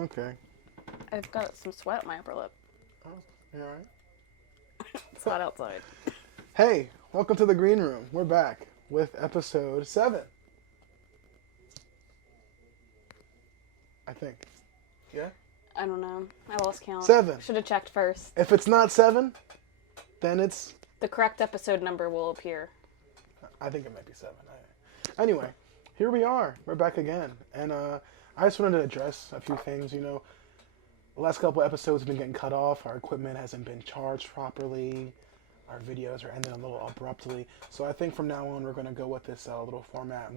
Okay. I've got some sweat on my upper lip. Oh, you alright? It's hot outside. Hey, welcome to the green room. We're back with episode 7. I think. Yeah? I don't know. I lost count. 7. Should have checked first. If it's not 7, then it's... The correct episode number will appear. I think it might be 7. Anyway, here we are. We're back again. And I just wanted to address a few things. You know, the last couple episodes have been getting cut off. Our equipment hasn't been charged properly. Our videos are ending a little abruptly. So I think from now on we're going to go with this little format.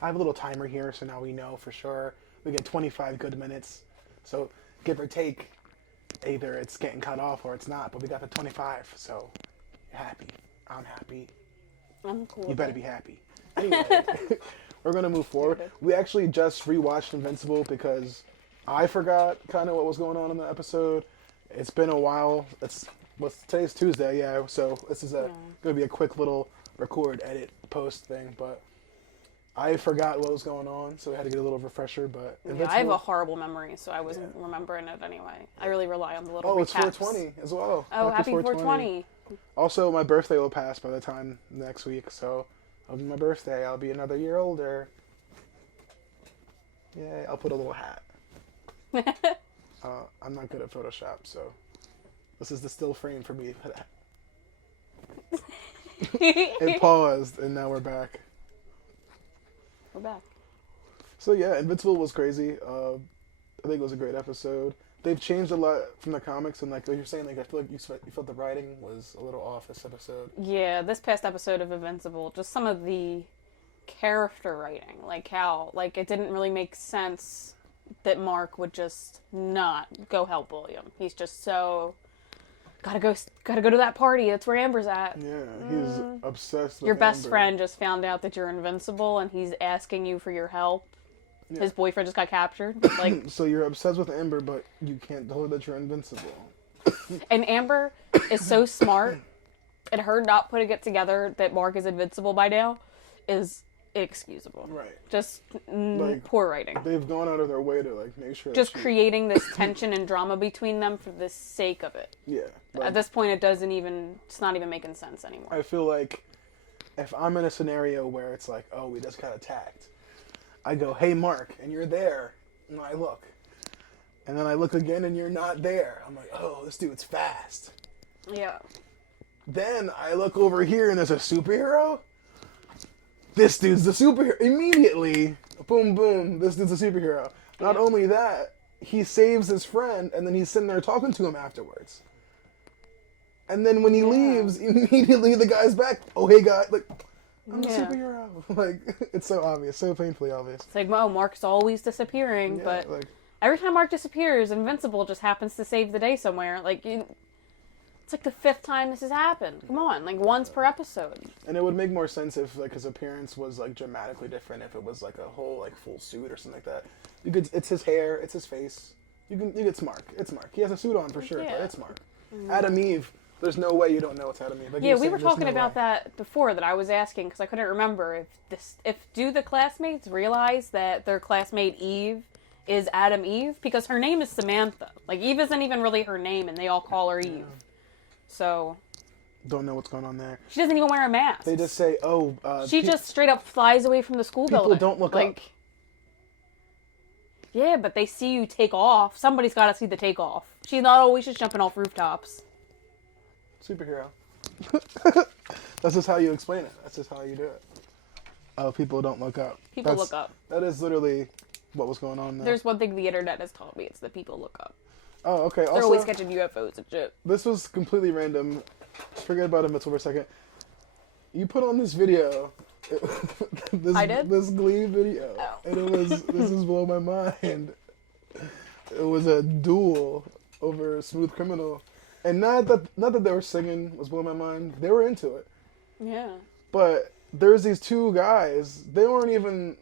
I have a little timer here, so now we know for sure. We get 25 good minutes. So give or take, either it's getting cut off or it's not. But we got the 25, so you're happy. I'm happy. I'm cool. You better be happy. Anyway, we're going to move forward. We actually just rewatched Invincible because I forgot kind of what was going on in the episode. It's been a while. Today's Tuesday, yeah. So this is going to be a quick little record, edit, post thing. But I forgot what was going on, so we had to get a little refresher. But I have a horrible memory, so I wasn't remembering it anyway. I really rely on the little recaps. It's 420 as well. Oh, happy 420. Also, my birthday will pass by the time next week, so it'll be my birthday. I'll be another year older. Yay, I'll put a little hat. I'm not good at Photoshop, so this is the still frame for me. It paused, and now we're back. We're back. So yeah, Invincible was crazy. I think it was a great episode. They've changed a lot from the comics, and like you're saying, like I feel like you felt the writing was a little off this episode. Yeah, this past episode of Invincible, just some of the character writing, like how, like it didn't really make sense that Mark would just not go help William. He's just so gotta go to that party. That's where Amber's at. Yeah, he's obsessed with your best Amber. friend just found out that you're invincible, and he's asking you for your help. Yeah. His boyfriend just got captured. Like, so you're obsessed with Amber, but you can't tell her that you're invincible. And Amber is so smart, and her not putting it together that Mark is invincible by now is inexcusable. Right. Just poor writing. They've gone out of their way to like make sure. Just creating this tension and drama between them for the sake of it. Yeah. Like, at this point, it's not even making sense anymore. I feel like if I'm in a scenario where it's like, oh, we just got attacked, I go, hey, Mark, and you're there, and I look. And then I look again, and you're not there. I'm like, oh, this dude's fast. Yeah. Then I look over here, and there's a superhero. This dude's the superhero. Immediately, boom, boom, this dude's a superhero. Not only that, he saves his friend, and then he's sitting there talking to him afterwards. And then when he leaves, immediately the guy's back. Oh, hey, guy, like, I'm a superhero. Like, it's so obvious, so painfully obvious. It's like, well, Mark's always disappearing, but like, every time Mark disappears, Invincible just happens to save the day somewhere. Like, it's like the 5th time this has happened. Come on, like once per episode. And it would make more sense if like his appearance was like dramatically different. If it was like a whole like full suit or something like that. It's his hair, it's his face. It's Mark. It's Mark. He has a suit on for sure, but it's Mark. Adam Eve. There's no way you don't know it's Adam Eve. Like we were talking about that before. That I was asking because I couldn't remember do the classmates realize that their classmate Eve is Adam Eve, because her name is Samantha. Like Eve isn't even really her name, and they all call her Eve. So don't know what's going on there. She doesn't even wear a mask. They just say, "Oh." She just straight up flies away from the school building. People don't look up. Yeah, but they see you take off. Somebody's got to see the takeoff. She's not always just jumping off rooftops. Superhero. That's just how you explain it. That's just how you do it. Oh, people don't look up. People look up. That is literally what was going on there. There's one thing the internet has taught me. It's that people look up. Oh, okay. They're Also, always catching UFOs and shit. this was completely random. Forget about Invincible for a second. You put on this video. I did? This Glee video. Oh. And it was, this is blowing my mind. It was a duel over Smooth Criminal. And not that they were singing was blowing my mind. They were into it. Yeah. But there's these two guys. We don't even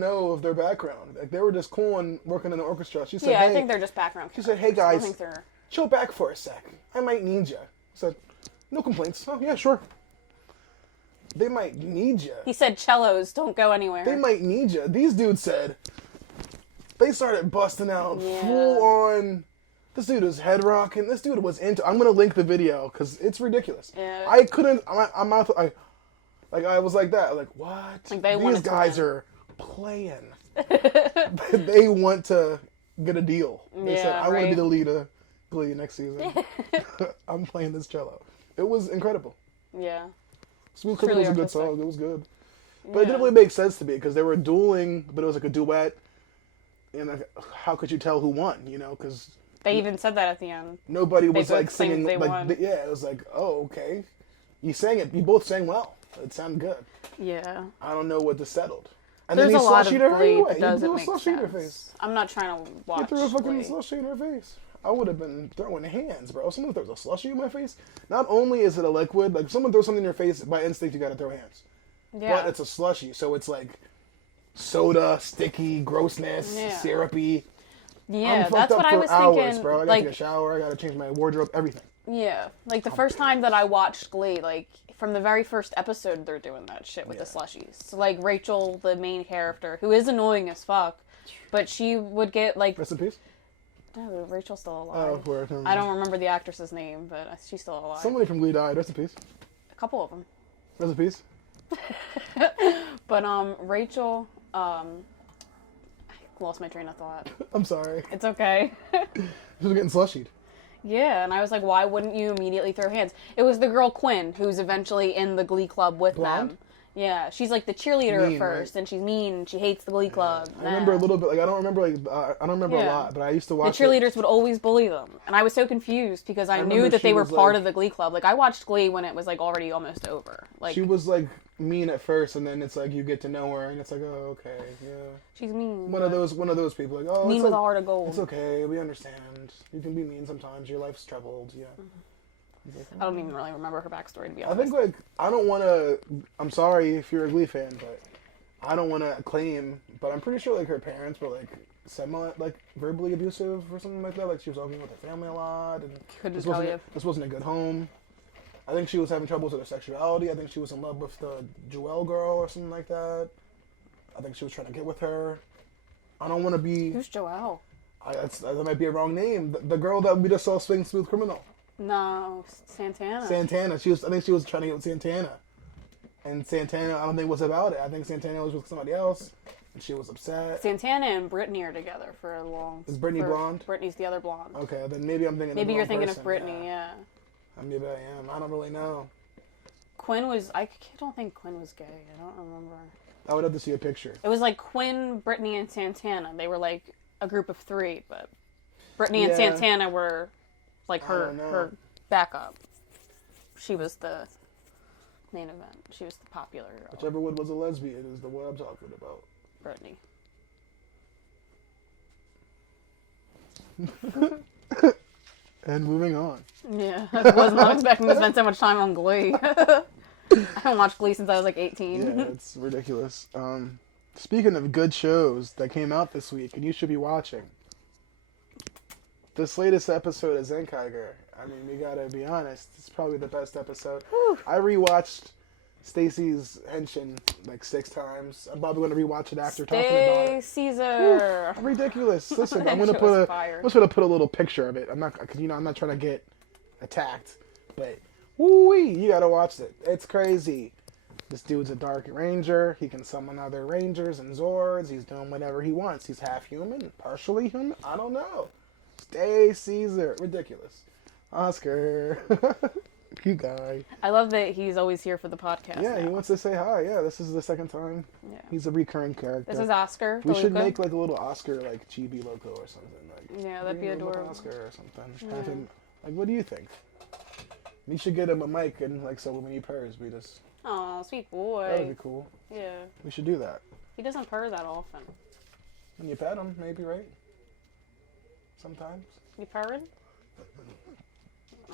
know of their background. Like, they were just cool and working in the orchestra. She said, Yeah, hey, I think they're just background she characters. said, hey I don't guys, think they're... chill back for a sec. I might need you. I said, no complaints. Oh, yeah, sure. They might need you. He said cellos don't go anywhere. They might need you. These dudes said, they started busting out Yeah. full on. This dude was head rocking. This dude was into. I'm gonna link the video because it's ridiculous. Yeah. I couldn't. I'm not. I was like that. Like, what? Like, they These wanted to guys win. are playing. They want to get a deal. They said, Yeah, I want to be right. the lead of Glee next season. I'm playing this cello. It was incredible. Yeah. Smooth Criminal was a good artistic. song. It was good. But it Yeah. didn't really make sense to me because they were dueling, but it was like a duet. And like, how could you tell who won? You know, because They even said that at the end. nobody was both like claimed singing. they Like, won. yeah, it was like, oh, okay. You sang it. You both sang well. It sounded good. Yeah. I don't know what this settled. And There's then a he lot of slushied her Glee anyway. that He doesn't threw a make slushie in her face. sense. I'm not trying to watch He threw a fucking Glee. slushie in her face. I would have been throwing hands, bro. Someone throws a slushie in my face. Not only is it a liquid, like if someone throws something in your face, by instinct you gotta throw hands. Yeah. But it's a slushie, so it's like soda, sticky, grossness, Yeah. syrupy. Yeah, I'm fucked that's up what for I was hours, thinking. bro. I gotta Like, take a shower. I gotta change my wardrobe, everything. yeah, like the first time that I watched Glee, like from the very first episode, they're doing that shit with the slushies. So, like Rachel, the main character, who is annoying as fuck, but she would get like, Rest in peace. no, Rachel's still Oh, alive. where? I don't remember the actress's name, but she's still alive. Somebody from Glee died. Rest in peace. A couple of them. Rest in peace. But Rachel, I lost my train of thought. I'm sorry. It's okay. She was getting slushied. Yeah, and I was like, why wouldn't you immediately throw hands? It was the girl Quinn, who's eventually in the Glee Club with Blonde? them. Yeah, she's like the cheerleader Mean, at first, right? and she's mean, and she hates the Glee Club. I remember a little bit. Like I don't remember. I don't remember a Yeah. lot, but I used to The watch. cheerleaders would always bully them, and I was so confused because I knew remember that she they were was, part like- of the Glee Club. Like I watched Glee when it was like already almost over. Like She was like mean at first, and then it's like you get to know her, and it's like, oh, okay, yeah. she's mean. One of those people. Like, oh, mean it's with like, a heart of gold. It's okay. We understand. You can be mean sometimes. Your life's troubled. Yeah. I don't even really remember her backstory to be I honest. think like I don't want to. I'm sorry if you're a Glee fan, but I don't want to claim. But I'm pretty sure like her parents were like semi like verbally abusive or something like that. Like she was arguing with her family a lot, and Couldn't this tell wasn't you. this wasn't a good home. I think she was having troubles with her sexuality. I think she was in love with the Joelle girl or something like that. I think she was trying to get with her. I don't want to be. Who's Joelle? That might be a wrong name. The girl that we just saw swing Smooth Criminal. No, Santana. Santana. I think she was trying to get with Santana. And Santana, I don't think was about it. I think Santana was with somebody else, and she was upset. Santana and Brittany are together for a long. Is Brittany blonde? Brittany's the other blonde. Okay, then maybe I'm thinking. Maybe of the you're wrong thinking person. of Brittany. Yeah. Maybe I am. I don't really know. Quinn was. I don't think Quinn was gay. I don't remember. I would have to see a picture. It was like Quinn, Brittany, and Santana. They were like a group of three, but Brittany and Yeah. Santana were like I her don't know. her backup. She was the main event. She was the popular girl. Whichever one was a lesbian is the one I'm talking about. Brittany. And moving on. Yeah, I was not expecting to spend so much time on Glee. I haven't watched Glee since I was like 18. Yeah, it's ridiculous. Speaking of good shows that came out this week, and you should be watching. This latest episode of Zenkaiger. I mean, we gotta be honest. It's probably the best episode. Whew. I rewatched Stacy's Henshin like 6 times. I'm probably gonna rewatch it after talking about Stay it. Caesar. Ridiculous. Listen, That I'm gonna shit put was a. fire. I'm just gonna put a little picture of it. I'm not, cause I'm not trying to get attacked, but woo-wee, you gotta watch it. It's crazy. This dude's a Dark Ranger. He can summon other Rangers and Zords. He's doing whatever he wants. He's half human, partially human. I don't know. Stay Caesar. Ridiculous. Oscar. You guy. I love that he's always here for the podcast. Yeah, he now. wants to say hi. Yeah, this is the second time. Yeah. He's a recurring character. This is Oscar. We should DeLuca. make like a little Oscar like chibi logo or something. Like, Yeah, that'd be bring him up adorable. Oscar or something. Yeah. Have him, like, what do you think? We should get him a mic and like so when he purrs, we just Oh, sweet that would boy. be cool. Yeah. We should do that. He doesn't purr that often. When you pet him, maybe, right? Sometimes. You purring?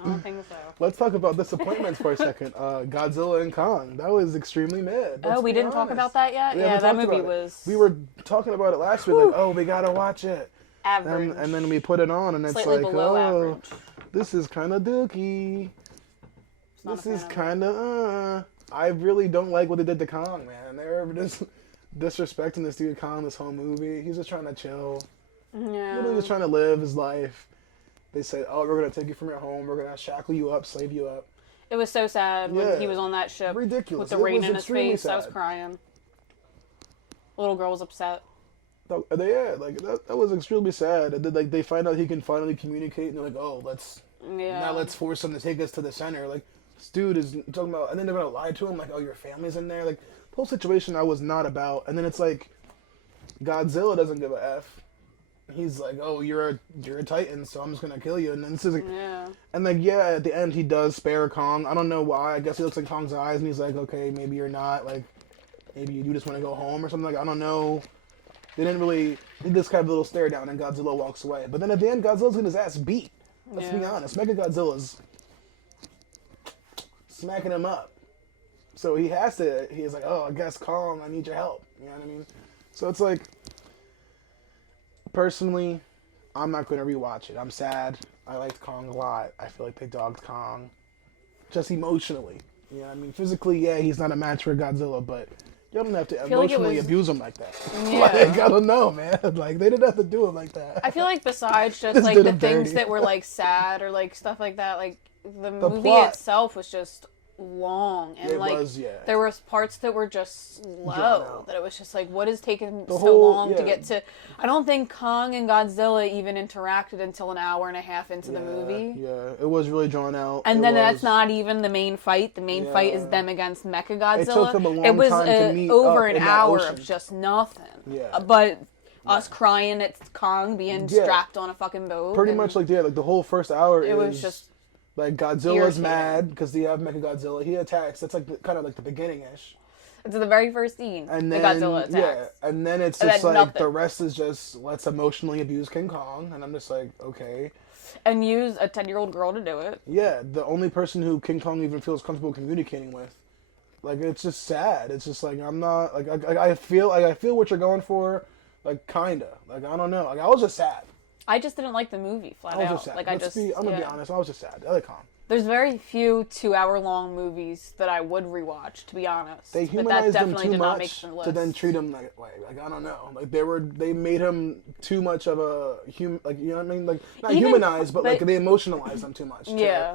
I don't think so. Let's talk about disappointments for a second. Godzilla and Kong. That was extremely mid. Oh, Let's we be didn't talk honest. about that yet? We Yeah, haven't that talked movie about it. was We were talking about it last week, like, oh, we gotta watch it. average. And then we put it on, and it's Slightly like, below oh, average. this is kind of dookie. Not This a is fan of kind of, I really don't like what they did to Kong, man. They're just disrespecting this dude Kong this whole movie. He's just trying to chill. Yeah. Literally just trying to live his life. They say, oh, we're going to take you from your home. We're going to shackle you up, slave you up. It was so sad when Yeah. he was on that ship Ridiculous. with the It rain was in his extremely face. I was sad. crying. Little girl was upset. That was extremely sad. And then, like, they find out he can finally communicate, and they're like, oh, Yeah. now let's force him to take us to the center. Like, this dude is talking about, and then they're going to lie to him, like, oh, your family's in there. Like, the whole situation I was not about. And then it's like, Godzilla doesn't give a F. He's like, oh, you're a Titan, so I'm just gonna kill you. And then this is, Yeah. and like, yeah, at the end he does spare Kong. I don't know why. I guess he looks in Kong's eyes, and he's like, okay, maybe you're not. Like, maybe you do just want to go home or something. Like, I don't know. They didn't really. He just kind of a little stare down, and Godzilla walks away. But then at the end, Godzilla's getting his ass beat. Let's be Yeah. honest. Mechagodzilla's smacking him up. So he has to. He's like, oh, I guess Kong, I need your help. You know what I mean? So it's like. Personally, I'm not going to rewatch it. I'm sad. I liked Kong a lot. I feel like they dogged Kong. Just emotionally. You know what I mean? Physically, yeah, he's not a match for Godzilla, but you don't have to feel like it emotionally was- abuse him like that. Yeah. Like, I don't know, man. Like, they didn't have to do him like that. I feel like besides just Just like did the him things dirty. that were like sad or like stuff like that, like the movie plot. itself was just long and It like was, yeah. there was parts that were just Drawn slow out. that it was just like what is taking so whole- long to yeah. get to. I don't think Kong and Godzilla even interacted until an hour and a half into the movie. Yeah, it was really drawn out. And It then that's was- not even the main fight. The main fight is Yeah. them against Mechagodzilla. It took them a long It was time to meet over up an in that hour ocean. of just nothing. Yeah. But us crying at Kong being Yeah. strapped on a fucking boat. Pretty and much like, yeah, like the whole first hour It is... was just Like, Godzilla's irritating. mad because they have Mechagodzilla. He attacks. That's like kind of like the beginning-ish. it's the very first scene. And the then, Godzilla attacks. yeah, and then it's And just then like nothing. the rest is just let's emotionally abuse King Kong, and I'm just like, okay, And use a 10-year-old girl to do it. yeah, the only person who King Kong even feels comfortable communicating with, like it's just sad. It's just like I'm not like I feel what you're going for, like kinda, like I don't know, like I was just sad. I just didn't like the movie flat I was out. just sad. Like I'm gonna be yeah. honest, I was just sad. I like Kong. There's very few 2-hour-long movies that I would rewatch, to be honest. They but that humanized him definitely too did not make much the list. to then treat him like I don't know. Like they made him too much of a human, like you know what I mean? Like not Even- humanized, but like but- they emotionalized him too much. Yeah.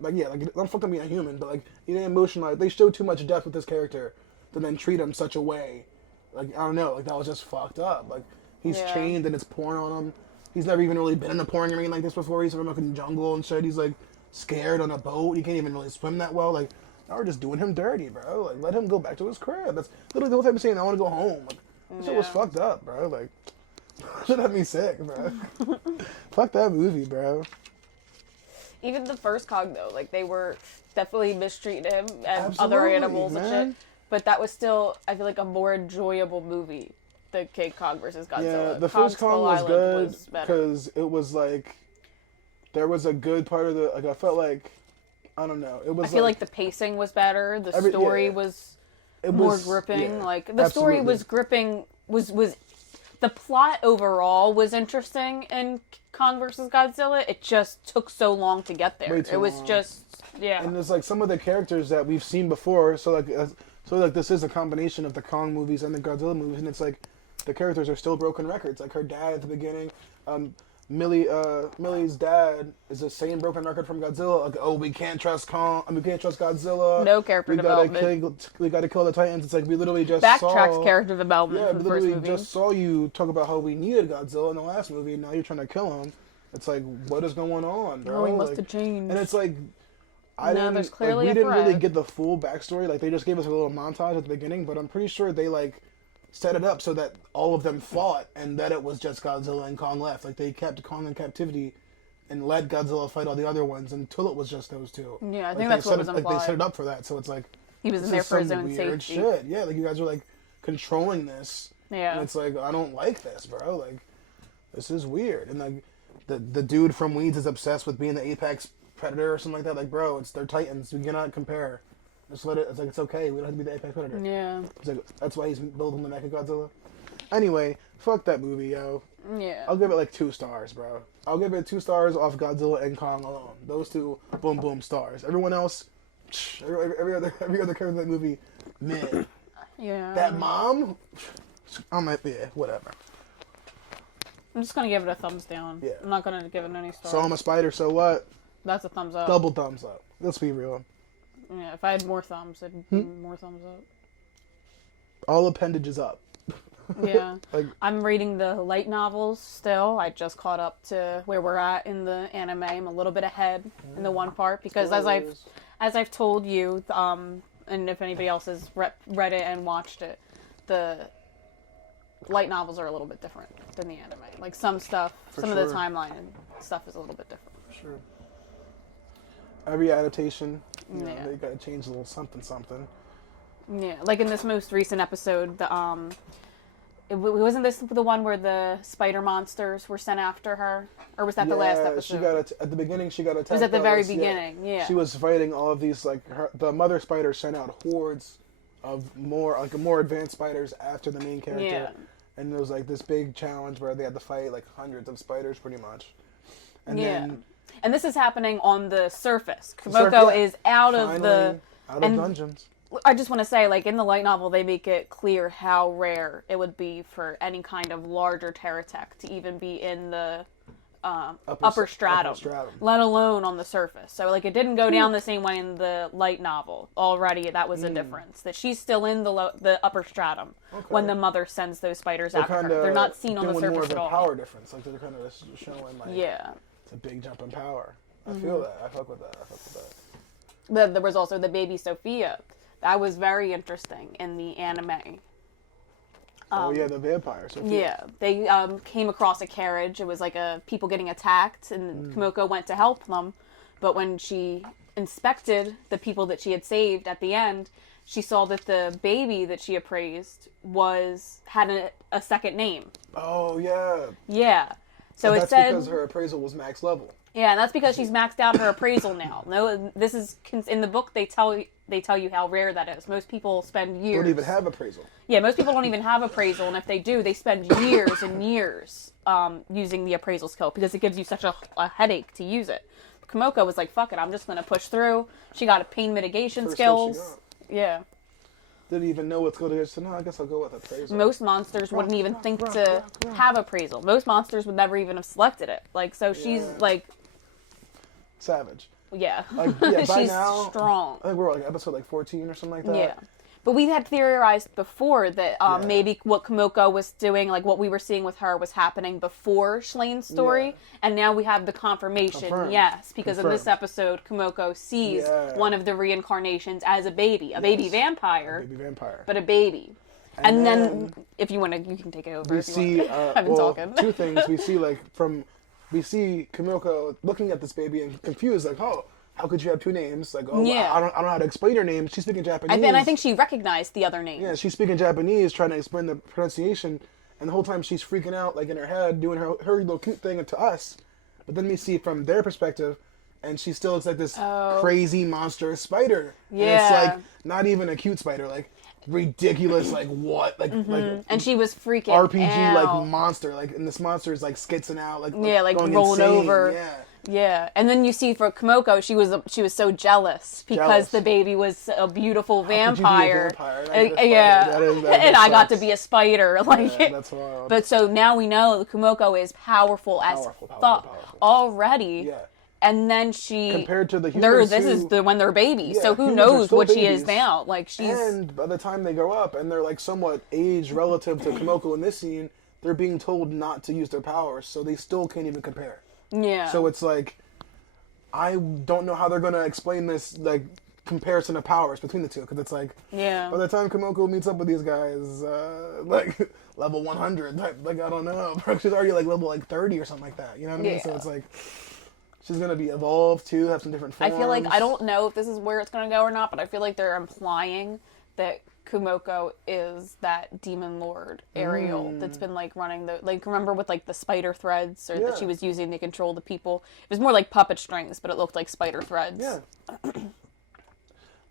Like I'm fucking being a human, but like they emotionalized. They showed too much depth with this character to then treat him such a way. Like I don't know. Like that was just fucked up. Like he's Yeah. chained and it's pouring on him. He's never even really been in a pouring rain like this before. He's from a fucking jungle and shit. He's like scared on a boat. He can't even really swim that well. Like now we're just doing him dirty, bro. Like let him go back to his crib. That's literally the whole time he's saying I want to go home. Like this shit was Yeah. fucked up, bro. Like that had me sick, bro. Fuck that movie, bro. Even the first Kong, though, like, they were definitely mistreating him and other Absolutely, animals man. and shit. But that was still, I feel like, a more enjoyable movie than King Kong versus Godzilla. Yeah, the Kong first Kong Skull was Island good was better. because it was like there was a good part of the like I felt like I don't know it was I feel like the pacing was better. The story yeah. was it more was- gripping. yeah, Like the story absolutely. was gripping. Was the plot overall was interesting in Kong versus Godzilla? It just took so long to get there. Way too It was long. just yeah. and there's like some of the characters that we've seen before. So like this is a combination of the Kong movies and the Godzilla movies, and it's like the characters are still broken records. Like her dad at the beginning, Millie's dad is the same broken record from Godzilla. Like, oh, we can't trust Kong. We can't trust Godzilla. No character we gotta development. we gotta kill the Titans. It's like we literally just Backtracks saw, character development Yeah, for we the first literally movie. just saw you talk about how we needed Godzilla in the last movie, and now you're trying to kill him. It's like, what is going on, bro? Oh, he must Like, have changed. and it's like, there's clearly we a didn't really thread. get the full backstory. Like, they just gave us a little montage at the beginning, but I'm pretty sure they, like, set it up so that all of them fought and that it was just Godzilla and Kong left. Like, they kept Kong in captivity and let Godzilla fight all the other ones until it was just those two. Yeah, I Like, think that's what was Like, they implied. set it up for that, so it's like... He was in this there is for his some own weird safety. shit. Yeah, like, you guys are, like, controlling this. Yeah. And it's like, I don't like this, bro. Like, this is weird. And, like, the dude from Weeds is obsessed with being the apex predator or something like that. Like, bro, they're titans. We cannot compare. Just let it... It's like, it's okay. We don't have to be the apex predator. Yeah. It's like, that's why he's building the Mechagodzilla. Anyway, fuck that movie, yo. Yeah. I'll give it like 2 stars, bro. I'll give it 2 stars off Godzilla and Kong alone. Those two, boom, boom, stars. Everyone else, every other character in that movie, meh. Yeah. That mom, whatever. I'm just gonna give it a thumbs down. Yeah. I'm not gonna give it any stars. So I'm a spider, so what? That's a thumbs up. Double thumbs up. Let's be real. Yeah, if I had more thumbs, it'd be more thumbs up. All appendages up. Yeah. Like, I'm reading the light novels still. I just caught up to where we're at in the anime. I'm a little bit ahead in the one part because as I've told you, and if anybody else has read it and watched it, the light novels are a little bit different than the anime. Like some stuff, some of the timeline and stuff is a little bit different. Sure. Every adaptation, you know, Yeah. they gotta change a little something. Yeah, like in this most recent episode, the wasn't this the one where the spider monsters were sent after her, or was that the last episode? She got at the beginning. She got attacked. It was at the by very this- beginning. Yeah. She was fighting all of these the mother spider sent out hordes of more advanced spiders after the main character. Yeah. And there was like this big challenge where they had to fight like hundreds of spiders pretty much. And Yeah. then And this is happening on the surface. surf- Kumoko yeah. is out of the. out of and- dungeons. I just want to say, like, in the light novel, they make it clear how rare it would be for any kind of larger Terratech to even be in the upper stratum, let alone on the surface. So, like, it didn't go down the same way in the light novel. Already, that was a difference. That she's still in the upper stratum when the mother sends those spiders after her. They're not seen on the doing more surface of at a all. power difference. Like, they're kind of showing, like, Yeah. it's a big jump in power. I feel that. I fuck with that. There was also the baby Sophia. That was very interesting in the anime. Oh yeah, the vampire. So Yeah, they came across a carriage. It was like people getting attacked, and Kumoko went to help them. But when she inspected the people that she had saved at the end, she saw that the baby that she appraised had a second name. Oh yeah. Yeah, so But it that's said. because her appraisal was max level. Yeah, and that's because she's maxed out her appraisal now. No, this is in the book. They tell you how rare that is. Most people spend years. Don't even have appraisal. Yeah, most people don't even have appraisal, and if they do, they spend years and years using the appraisal skill because it gives you such a headache to use it. Kumoko was like, "Fuck it, I'm just gonna push through." She got a pain mitigation First skill she skills. Yeah, Didn't even know what's going to. So no, I guess I'll go with appraisal. most monsters wouldn't even think to have appraisal. Most monsters would never even have selected it. Like, so she's like, Savage. yeah, Like, yeah, by she's now, strong. I think we're like episode like 14 or something like that. Yeah. But we had theorized before that maybe what Kumoko was doing, like what we were seeing with her, was happening before Shlane's story. Yeah. And now we have the confirmation, Confirmed. yes, because in this Confirmed. episode, Kumoko sees Yeah. one of the reincarnations as a baby vampire, Baby vampire. but a baby. And then then, if you want to, you can take it over. we if you see want. I've been talking. 2 things. We see we see Kamiko looking at this baby and confused, like, oh, how could you have 2 names? Like, oh, Yeah. I don't know how to explain her name. She's speaking Japanese. And I think she recognized the other name. Yeah, she's speaking Japanese, trying to explain the pronunciation, and the whole time she's freaking out, like in her head, doing her little cute thing to us. But then we see from their perspective, and she still looks like this crazy monstrous spider. And it's Yeah. like not even a cute spider, like ridiculous, like what, like And she was freaking RPG out. like monster, like, and this monster is like skitzing out, like like going rolling insane. over. Yeah. Yeah, and then you see for Kumoko, she was so jealous because Jealous. the baby was a beautiful could you be a vampire. vampire and I get a spider? Yeah, That and I got to sucks. be a spider. Like, Yeah, that's wild. but so now we know Kumoko is powerful as Powerful. fuck already. Yeah. And then she Compared to the humans this is who- when they're babies. Yeah, so who humans are knows still what she is babies. now? Like she's And by the time they grow up and they're like somewhat age relative to Kamoko in this scene, they're being told not to use their powers, so they still can't even compare. yeah. So it's like, I don't know how they're gonna explain this like comparison of powers between the two, because it's like Yeah. by the time Komoko meets up with these guys, like level 100, like I don't know, she's already like level like 30 or something like that. You know what I mean? Yeah. So it's like she's gonna be evolved too, have some different forms. I feel like, I don't know if this is where it's going to go or not, but I feel like they're implying that Kumoko is that demon lord Ariel that's been like running the, like, remember with like the spider threads, or that she was using to control the people. It was more like puppet strings, but it looked like spider threads. Yeah.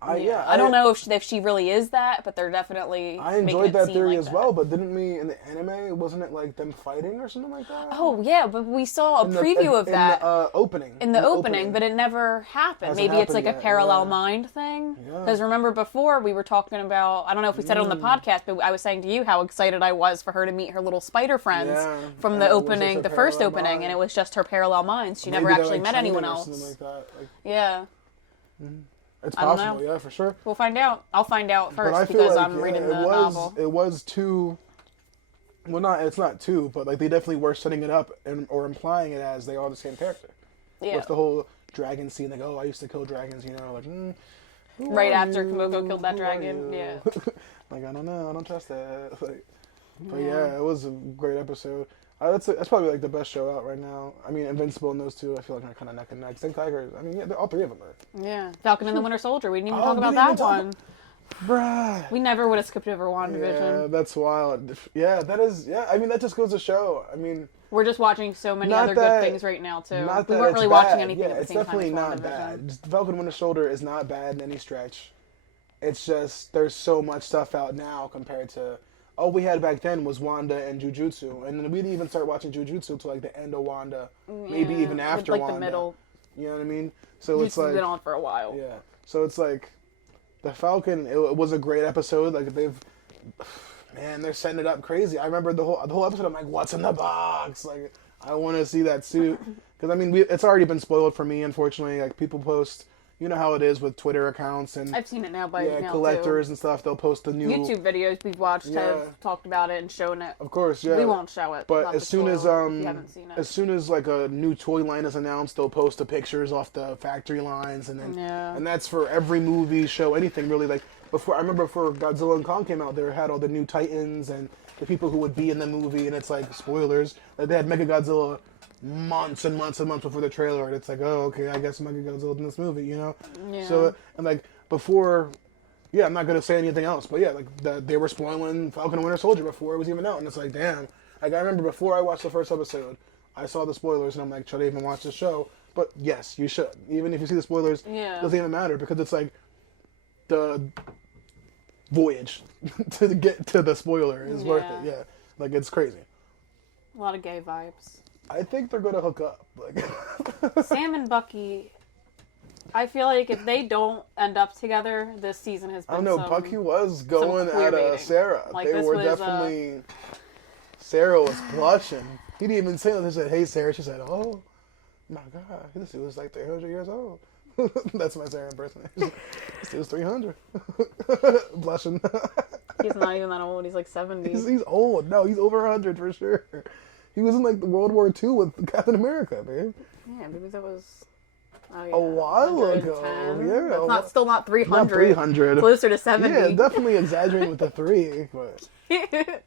I don't know if she really is that, but they're definitely. I enjoyed making it that seem theory like as that. well, but didn't we in the anime? Wasn't it like them fighting or something like that? Oh yeah, but we saw a preview of that in the opening. in the opening, but it never happened. Hasn't Maybe it's like happened a yet, parallel mind thing. Yeah. Because remember before we were talking about, I don't know if we said it on the podcast, but I was saying to you how excited I was for her to meet her little spider friends from and the it was opening, just the her first parallel opening, mind. and it was just her parallel minds. She Maybe never they're, actually like, met anyone training or else. something like that. Like, Yeah, it's I don't possible, know. yeah, for sure. we'll find out. I'll find out But I first feel because like I'm reading the it was novel. it was too. Well, it's not too, but like they definitely were setting it up or implying it as they are the same character. Yeah, With the whole dragon scene, like, oh, I used to kill dragons, you know, like. Who right are after you? Komoko killed that Who are dragon. you? Yeah. Like, I don't know, I don't trust that. Like, but yeah, it was a great episode. That's probably like the best show out right now. I mean, Invincible and those two, I feel like are kind of neck and neck. Zen Tigers, I mean, yeah, all three of them are. Yeah, Falcon and the Winter Soldier. We didn't even Oh, talk we about didn't even that talk one. Bruh. We never would have skipped over Yeah, WandaVision. that's wild. Yeah, that is. Yeah, I mean, that just goes to show. I mean, We're just watching so many Not other that- good things right now too. not We that weren't it's really bad. watching anything Yeah, at the it's same time definitely as not WandaVision. bad. Just Falcon Winter Soldier is not bad in any stretch. It's just there's so much stuff out now compared to all we had back then was Wanda and Jujutsu, and then we didn't even start watching Jujutsu till like the end of Wanda, maybe Yeah, even after like Wanda. the middle. You know what I mean? So it's It's like been on for a while. yeah. So it's like the Falcon. It was a great episode. Like man, they're setting it up crazy. I remember the whole episode. I'm like, what's in the box? Like, I want to see that suit because I mean, it's already been spoiled for me. Unfortunately, like people post. You know how it is with Twitter accounts and I've seen it now by now collectors and stuff. They'll post the too. new YouTube videos we've watched have talked about it and shown it. Of course, yeah. We won't show it. But not as to soon as spoil it if you haven't seen it. as soon as like a new toy line is announced, they'll post the pictures off the factory lines, and then and that's for every movie, show, anything really. Like I remember before Godzilla and Kong came out, they had all the new Titans and the people who would be in the movie, and it's like spoilers. Like they had Mega Godzilla months and months and months before the trailer, and it's like, oh, okay, I guess Mega Godzilla's in this movie, you know? Yeah. So and like before. Yeah, I'm not gonna say anything else, but yeah, like they were spoiling Falcon and Winter Soldier before it was even out, and it's like, damn. Like I remember before I watched the first episode, I saw the spoilers, and I'm like, should I even watch this show? But yes, you should. Even if you see the spoilers, it doesn't even matter because it's like the voyage to get to the spoiler is worth it. Yeah, like it's crazy. A lot of gay vibes. I think they're gonna hook up. Like Sam and Bucky. I feel like if they don't end up together, this season has been. I don't know. Bucky was going queer at baiting. Sarah. Like, They this were was, definitely. Sarah was blushing. He didn't even say that. He said, "Hey, Sarah." She said, "Oh, my God, this dude was like 300 years old." That's my Sarah impersonation. This dude's 300. Blushing. He's not even that old. He's like 70. He's old. No, he's over 100 for sure. He was in like the World War II with Captain America, man. Yeah, maybe that was. Oh, yeah. A while ago, 110. yeah. That's not still not 300. Not 300. Closer to 70. Yeah, definitely exaggerating with the 3, but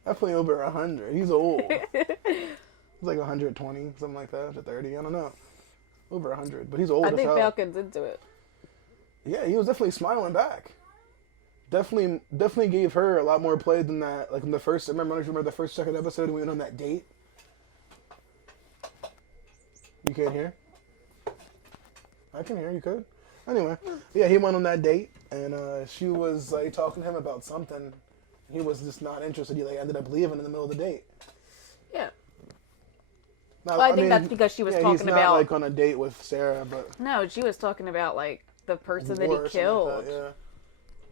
definitely over 100. He's old. He's like 120, something like that, to 30. I don't know. Over 100, but he's old I as think hell. Falcon's into it. Yeah, he was definitely smiling back. Definitely gave her a lot more play than that. Like in the first, I don't know if you remember the first, second episode when we went on that date. You can't hear? I can hear. You could. Anyway, yeah, he went on that date, and she was like talking to him about something. He was just not interested. He like ended up leaving in the middle of the date. Yeah. Not, Well, I think that's because she was he's talking not about. like on a date with Sarah, but No, she was talking about like the person that war he or something killed. like that, yeah.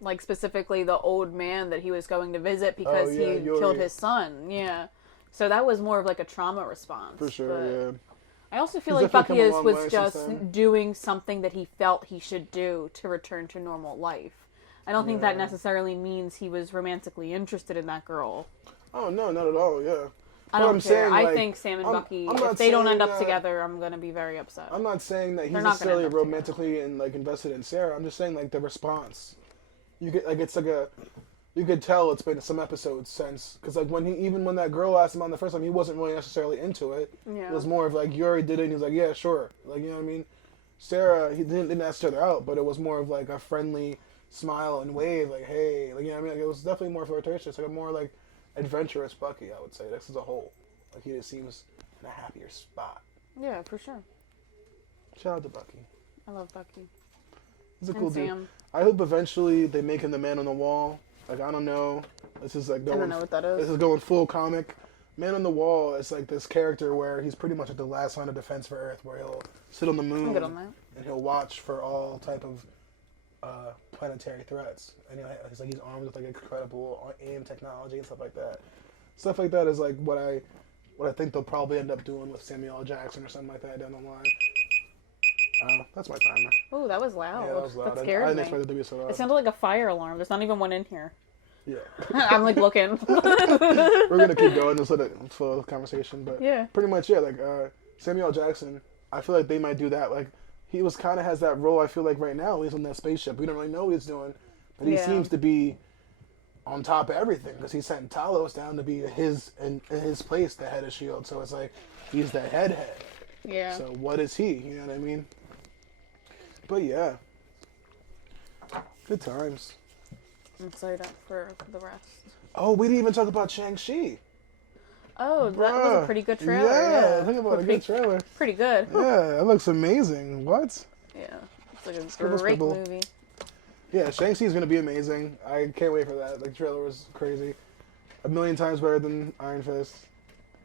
Like specifically the old man that he was going to visit because yeah, he Yuri. killed his son. Yeah. So that was more of like a trauma response. For sure, but yeah. I also feel He's like definitely Bucky come a long way was since just then. doing something that he felt he should do to return to normal life. I don't think that necessarily means he was romantically interested in that girl. Oh no, not at all. Yeah. I But don't I'm care. saying, I like, think Sam and I'm- Bucky, I'm not if they don't saying end up that- together, I'm gonna be very upset. I'm not saying that he's They're not gonna necessarily end up romantically and like invested in Sarah. I'm just saying like the response. You get like it's like a, you could tell it's been some episodes since because like when that girl asked him on the first time, he wasn't really necessarily into it. Yeah. It was more of like you already did it. And he was like, yeah, sure. Like you know what I mean. Sarah, he didn't ask each other out, but it was more of like a friendly smile and wave, like hey, like you know what I mean. Like, it was definitely more flirtatious, like a more like adventurous Bucky, I would say. This as a whole, like he just seems in a happier spot. Yeah, for sure. Shout out to Bucky. I love Bucky. He's a And cool dude. Sam. I hope eventually they make him the Man on the Wall. Like I don't know. This is like I going. don't know what that This is. is going full comic. Man on the Wall is like this character where he's pretty much at the last line of defense for Earth, where he'll sit on the moon I'm good on that. and he'll watch for all type of planetary threats. And he's armed with like incredible aim technology and stuff like that. Stuff like that is like what I think they'll probably end up doing with Samuel L. Jackson or something like that down the line. That's my timer. Oh, that was loud. Yeah, that was loud. That I scared didn't me. expect it to be so loud. It sounded like a fire alarm. There's not even one in here. Yeah. I'm like looking. We're gonna keep going just let it flow the conversation, but Yeah. pretty much like Samuel L. Jackson. I feel like they might do that. Like he was kind of has that role. I feel like right now he's on that spaceship. We don't really know what he's doing, but he Yeah. seems to be on top of everything because he sent Talos down to be in his place, the head of Shield. So it's like he's the head. Yeah. So what is he? You know what I mean? But yeah, good times. I'm excited for the rest. Oh, we didn't even talk about Shang-Chi. Oh, that was a Bruh. pretty good trailer. Yeah, think about a pretty, good trailer. Pretty good. Yeah, it looks amazing. What? Yeah. It's like a Scribble, great scribble. movie. Yeah, Shang-Chi is going to be amazing. I can't wait for that. The trailer was crazy. A million times better than Iron Fist.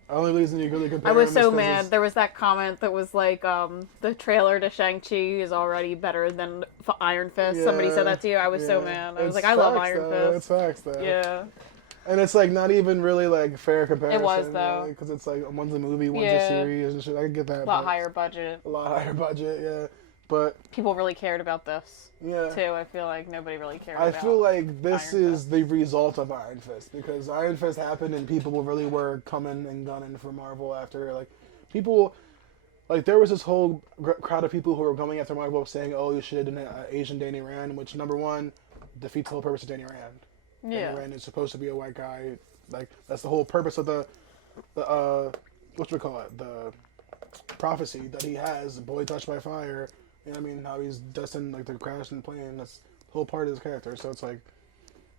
The only reason you really compare I was them so is 'cause mad. it's- There was that comment that was like, the trailer to Shang-Chi is already better than Iron Fist. Somebody said that to you. I was so yeah. mad. I was It's like, I love facts, Iron though. Fist. It's facts, though. Yeah. And it's like not even really like fair comparison. was, though. Because it's like one's a movie, one's Yeah. a series and shit. I can get that. A lot but- higher budget. A lot higher budget, yeah. But People really cared about this, yeah. too. I feel like nobody really cared I about feel like this Iron is the result of Iron Fist because Iron Fist happened and people really were coming and gunning for Marvel after like people like there was this whole crowd of people who were going after Marvel saying, "Oh, you should have done Asian Danny Rand," which number one defeats the whole purpose of Danny Rand. Yeah. Danny Rand is supposed to be a white guy. Like that's the whole purpose of the what we call it, the prophecy that he has, the boy touched by fire. You know what I mean? How he's destined like to crash in the plane. That's the whole part of his character. So it's like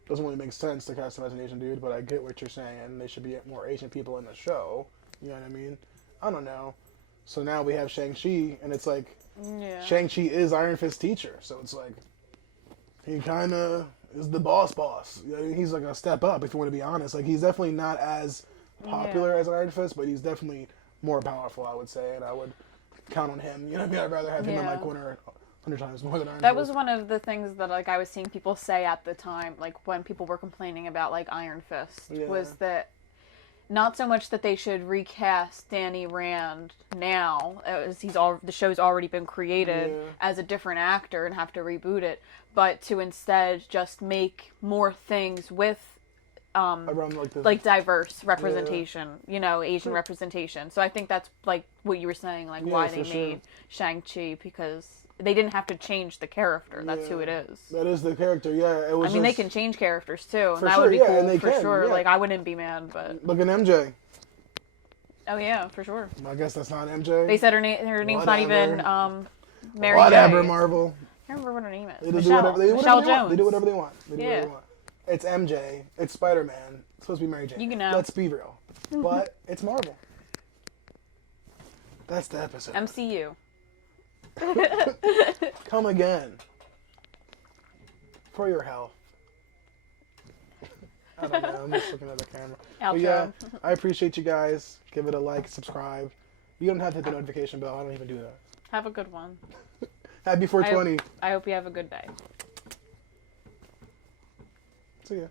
doesn't really make sense to cast him as an Asian dude, but I get what you're saying. There should be more Asian people in the show. You know what I mean? I don't know. So now we have Shang-Chi, and it's like Yeah. Shang-Chi is Iron Fist's teacher. So it's like he kind of is the boss. You know, he's like a step up, if you want to be honest. Like he's definitely not as popular as Iron Fist, but he's definitely more powerful, I would say, and I would count on him. You know what I mean? I'd rather have him in my Yeah. corner 100 times more than Iron That Fist. was one of the things that like I was seeing people say at the time, like when people were complaining about like Iron Fist, Yeah. was that not so much that they should recast Danny Rand now, as the show's already been created Yeah. as a different actor and have to reboot it, but to instead just make more things with Around like this. like diverse representation, you know, Asian representation. So I think that's like what you were saying, like Yeah, why for they sure. made Shang-Chi, because they didn't have to change the character. That's who Yeah. it is. That is the character, yeah. It was I mean, they just- can change characters too, and For that sure, would be yeah, cool and they for can, sure. yeah. Like I wouldn't be mad, but Look at MJ. oh yeah, for sure. I guess that's not MJ. They said her name's not even Mary Whatever, J. Marvel. I can't remember what her name is. They just Michelle. do whatever, they do Michelle whatever they want. Jones. They do whatever they want. They do whatever Yeah. they want. It's MJ. It's Spider-Man. It's supposed to be Mary Jane. You can know. Let's be real. But it's Marvel. That's the episode. MCU. Come again. For your health. I don't know. I'm just looking at the camera. But yeah, Outro. I appreciate you guys. Give it a like, subscribe. You don't have to hit the notification bell. I don't even do that. Have a good one. Happy 420. I hope you have a good day. See ya.